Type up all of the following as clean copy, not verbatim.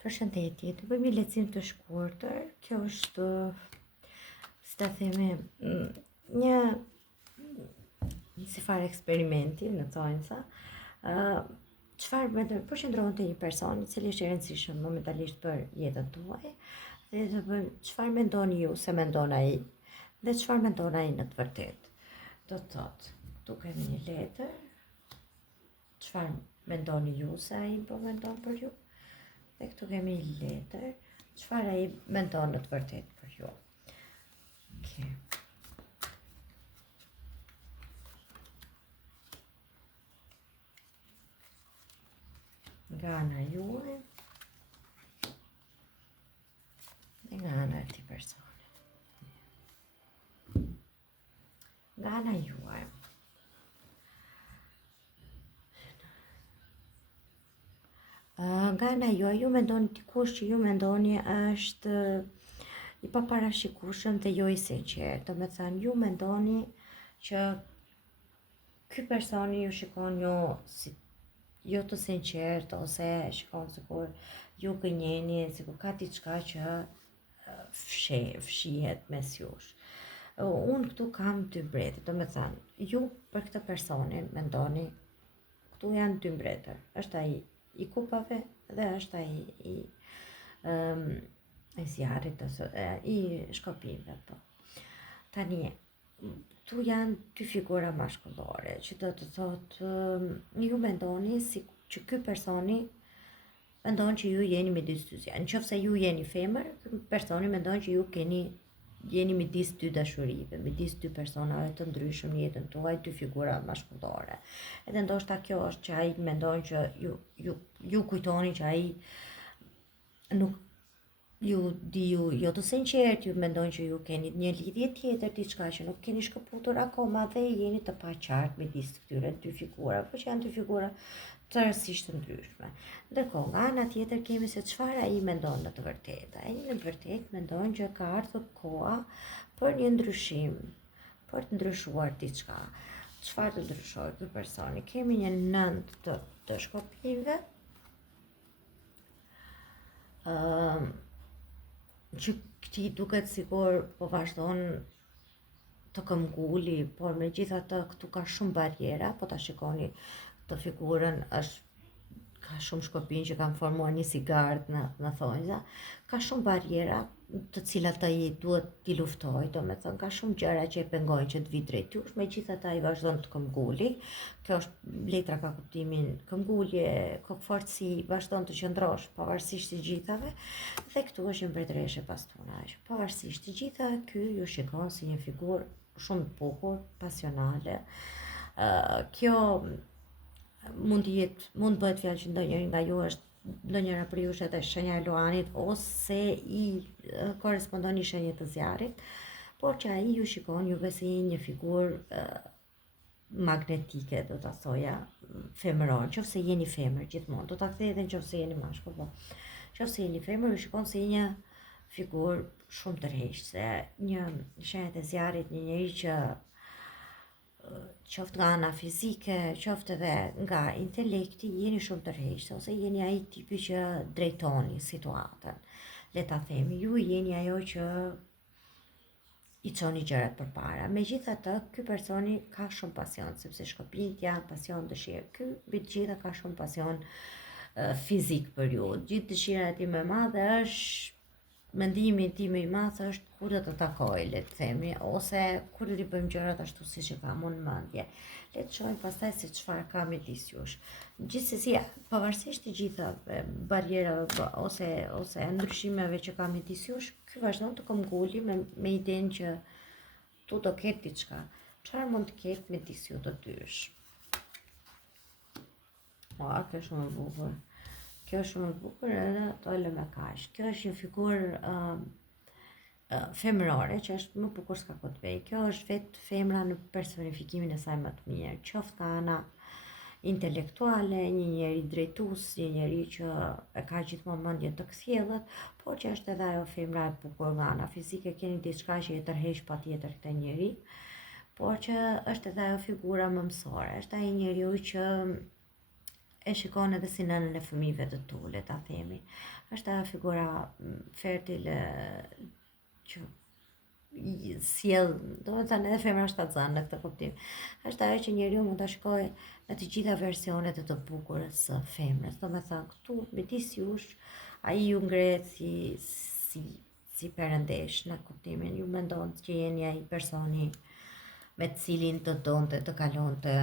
Përshëndetje, të bëjmë një lecim të shkurtër. Kjo është, si ta themi, një si farë eksperimenti në thonjza. Çfarë mendon, përqendrohen te një person i cili është i rëndësishëm momentalisht për jetën tuaj, dhe të bëjmë çfarë mendoni ju se mendon ai dhe çfarë mendon ai në të vërtetë. Do të thotë, këtu kemi një letër, çfarë mendoni ju se ai po mendon për ju. Dhe këtu kemi një letër, çfarë ai mendon në të vërtetë për ju. Okay. Nga ana juaj dhe nga ana e këtij personi. Nga ana juaj. Nga ana juaj, ju mendoni dikush që ju mendoni është i paparashikueshëm dhe jo i sinqert. Do të thënë, ju mendoni që ky personi ju shikon ju si jo të sinqert, ose shikon sikur ju gënjeni, sikur ka diçka që fshihet mes jush. Unë këtu kam dy mbretër, do të thënë, ju për këtë personin mendoni, këtu janë dy mbretër. Është ai i kupave dhe është ai i zjarrit ose i shkopimeve, po. Tani, tu janë dy figura mashkullore, që do të thotë, ju mendoni si që ky personi mendon që ju jeni midis dy zjarë. Nëse ju jeni femër, personi mendon që ju jeni midis dy dashurive, midis dy personave të ndryshëm në jetën tuaj, dy figura mashkullore. Edhe ndoshta kjo është që ai mendon që ju kujtoni që ai nuk ju jo të sinqert, ju mendojnë që ju keni një lidhje tjetër, diçka që nuk keni shkëputur akoma dhe jeni të paqartë midis këtyre dy figura, por që janë dy figura të rëndësishme të ndryshme. Ndërkohë, nga ana tjetër kemi se çfarë ai mendon në të vërtetë. Ai në të vërtetë mendon që ka ardhur koha për një ndryshim, për të ndryshuar diçka. Çfarë të ndryshojë ky personi? Kemi një nëntë të shkopimeve, që këti duket sikur po vazhdon të këmbguli, por megjithatë këtu ka shumë barjera, po ta shikoni këtë figurën, ka shumë shkopinj që kanë formuar një sigardë në thonjza, ka shumë barjera të cilat ai duhet t'i luftoj, do me thënë, ka shumë gjëra që e pengojnë që të vi drejt jush, megjithatë ai vazhdon të këmbguli. Kjo është letra ka kuptimin këmbgulje, kokëfortësi, vazhdon të qëndrosh pavarësisht të gjithave, dhe këtu është një mbretëreshe pastunash. Pavarësisht të gjithave, ky ju shikon si një figurë shumë të bukur, pasionale. Kjo mund bëhet fjalë që ndonjëri nga ju është, ndonjëra për ju është edhe shenja e luanit, ose i korespondon një shenje të zjarrit, por që ai ju shikon juve si një figurë magnetike, do ta thoja, femëror, qofse jeni femër gjithmonë, do ta kthej edhe nëse jeni mashkull, po. Qofse jeni femër, ju shikon si një figurë shumë tërheqëse, një shenjë të zjarrit, një njeri që qoftë nga ana fizike, qoftë edhe nga intelekti, jeni shumë tërheqëse, ose jeni ai tipi që drejtoni situatën. Le ta themi, ju jeni ajo që i çoni gjërat përpara. Megjithatë, ky personi ka shumë pasion, sepse shkopinjt janë pasion, dëshirë. Ky mbi të gjitha ka shumë pasion fizik për ju. Gjithë dëshira e tij më e madhe është, mendimi i tij më i madh është kur do të takoj, le të themi, ose kur do t'i bëjmë gjërat ashtu siç e kam unë në mendje. Le të shohim pastaj se çfarë ka midis jush. Gjithsesi, pavarësisht të gjitha barjerave ose ndryshimeve që ka midis jush, ky vazhdon të këmbguli me idenë që tu do ketë diçka. Çfarë mund të ketë midis ju të dysh? Kjo është shumë e bukur. Kjo është shumë e bukur edhe to lë me kaq. Kjo është një figurë femërore që është më bukur s'ka ku të vej. Kjo është vetë femra në personifikimin e saj më të mirë. Qoftë nga ana intelektuale, një njeri drejtues, një njeri që e ka gjithmonë mendjen të kthjellët, por që është edhe ajo femra e bukur nga ana fizike, keni diçka që e tërheq patjetër këtë njeri, por që është edhe ajo figura mëmësore. Është ai njeriu që e shikon edhe si nënën e fëmijëve të tu, le ta themi. Është ajo figura fertile që sjell, domethënë edhe femra është atë në këtë kuptim. Është ajo që njeriu mund ta shikojë në të gjitha versionet e të bukurës së femrës. Domethënë këtu midis jush ai ju ngrehet si perëndesh në kuptimin ju mendon që jeni ai personi me të cilin të donte të kalonte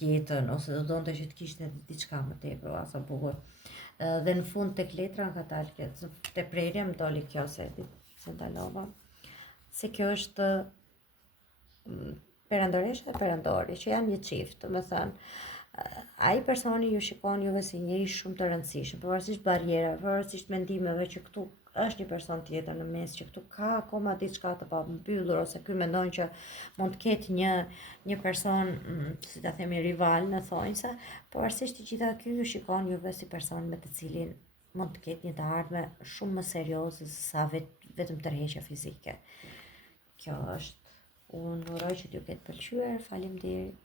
jetën ose të donte që të kishte diçka më tepër ose bukur. Dhe në fund tek letra nga dalë te prerja më doli kjo se ndalova. Se kjo është perandoresha dhe perandori, që janë një çift, domethënë ai personi ju shikon juve si njëri shumë të rëndësishëm, pavarësisht barrierave, pavarësisht mendimeve që këtu është një person tjetër në mes, që këtu ka akoma diçka të pambyllur ose ky mendon që mund të ketë një person, si ta themi rival në thonjse, pavarësisht të gjitha ky ju shikon juve si person me të cilin mund të ketë një të ardhme shumë më serioze se sa vetëm tërheqja fizike. Kjo është. Unë uroj që t'ju ketë pëlqyer. Faleminderit.